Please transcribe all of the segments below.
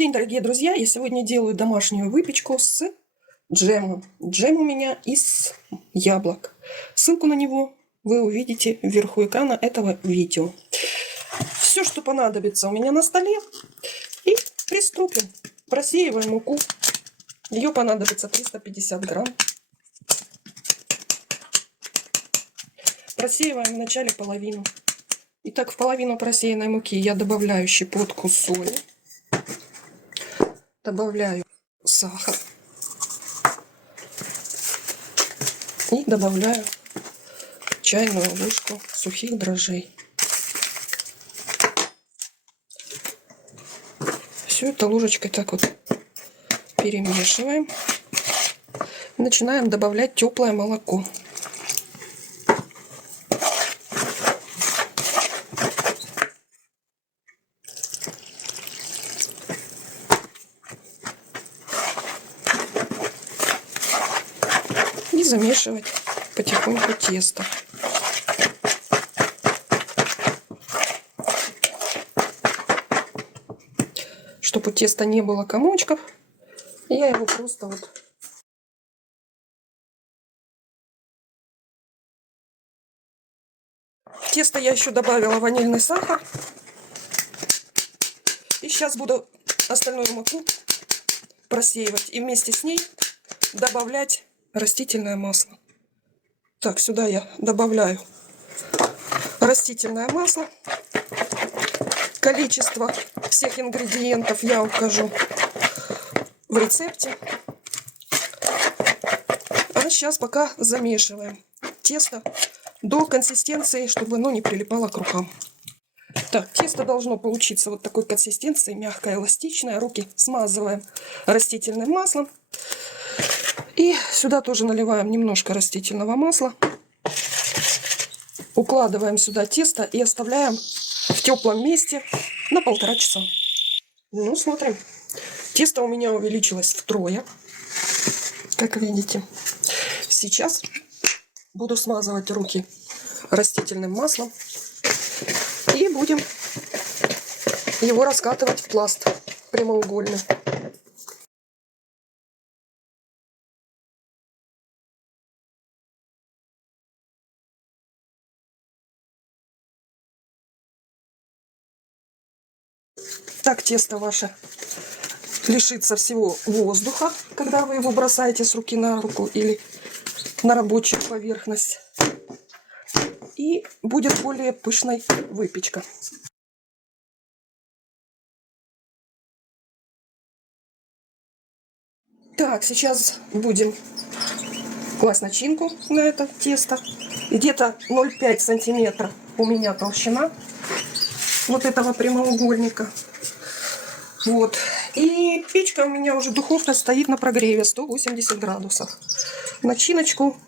день, дорогие друзья! Я сегодня делаю домашнюю выпечку с джемом. Джем у меня из яблок. Ссылку на него вы увидите вверху экрана этого видео. Все, что понадобится у меня на столе. И приступим. Просеиваем муку. Ее понадобится 350 грамм. Просеиваем вначале половину. Итак, в половину просеянной муки я добавляю щепотку соли. Добавляю сахар. И добавляю чайную ложку сухих дрожжей. Все это ложечкой так вот перемешиваем. И начинаем добавлять теплое молоко. И замешивать потихоньку тесто. Чтобы у теста не было комочков, я его просто вот в тесто я еще добавила ванильный сахар. И сейчас буду остальную муку просеивать и вместе с ней добавлять растительное масло. Так, сюда я добавляю растительное масло. Количество всех ингредиентов я укажу в рецепте. А сейчас пока замешиваем тесто до консистенции, чтобы оно не прилипало к рукам. Так, тесто должно получиться вот такой консистенции, мягкое, эластичное. Руки смазываем растительным маслом. И сюда тоже наливаем немножко растительного масла. Укладываем сюда тесто и оставляем в теплом месте на 1,5 часа. Ну, смотрим. Тесто у меня увеличилось втрое, как видите. Сейчас буду смазывать руки растительным маслом. И будем его раскатывать в пласт прямоугольный. Так тесто ваше лишится всего воздуха, когда вы его бросаете с руки на руку или на рабочую поверхность. И будет более пышной выпечка. Так, сейчас будем класть начинку на это тесто. Где-то 0,5 сантиметра у меня толщина вот этого прямоугольника. Вот. И печка у меня уже духовка стоит на прогреве 180 градусов. Начиночку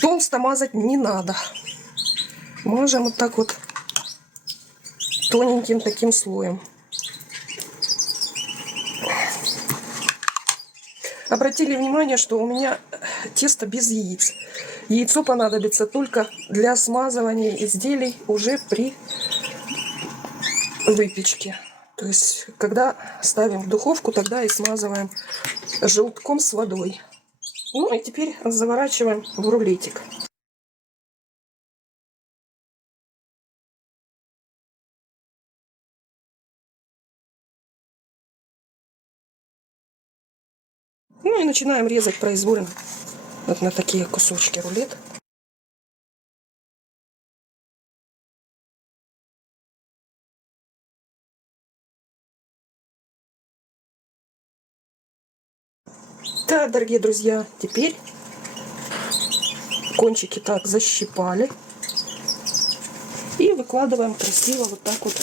толсто мазать не надо. Мажем вот так вот тоненьким таким слоем. Обратили внимание, что у меня тесто без яиц. Яйцо понадобится только для смазывания изделий уже при выпечке. То есть, когда ставим в духовку, тогда и смазываем желтком с водой. Ну и теперь заворачиваем в рулетик. Ну и начинаем резать произвольно вот на такие кусочки рулет. Так, дорогие друзья, теперь кончики так защипали. И выкладываем красиво вот так вот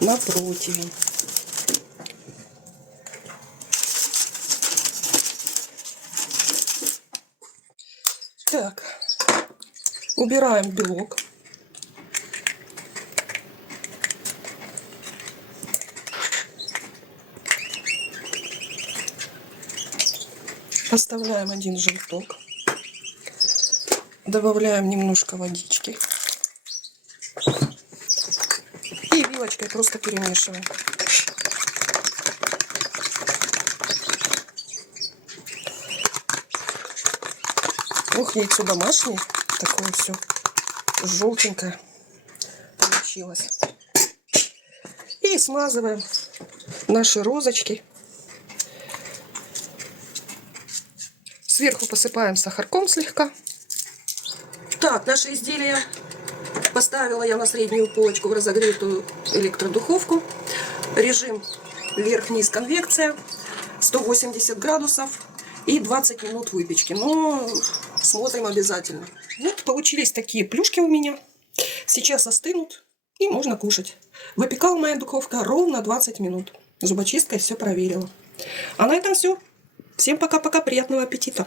на противень. Так, убираем белок. Оставляем один желток. Добавляем немножко водички. И вилочкой просто перемешиваем. Ух, яйцо домашнее. Такое все желтенькое получилось. И смазываем наши розочки. Сверху посыпаем сахарком слегка. Так, наше изделие поставила я на среднюю полочку в разогретую электродуховку. Режим вверх-вниз конвекция, 180 градусов и 20 минут выпечки. Но смотрим обязательно. Вот получились такие плюшки у меня. Сейчас остынут и можно кушать. Выпекала моя духовка ровно 20 минут. Зубочисткой все проверила. А на этом все. Всем пока-пока, приятного аппетита!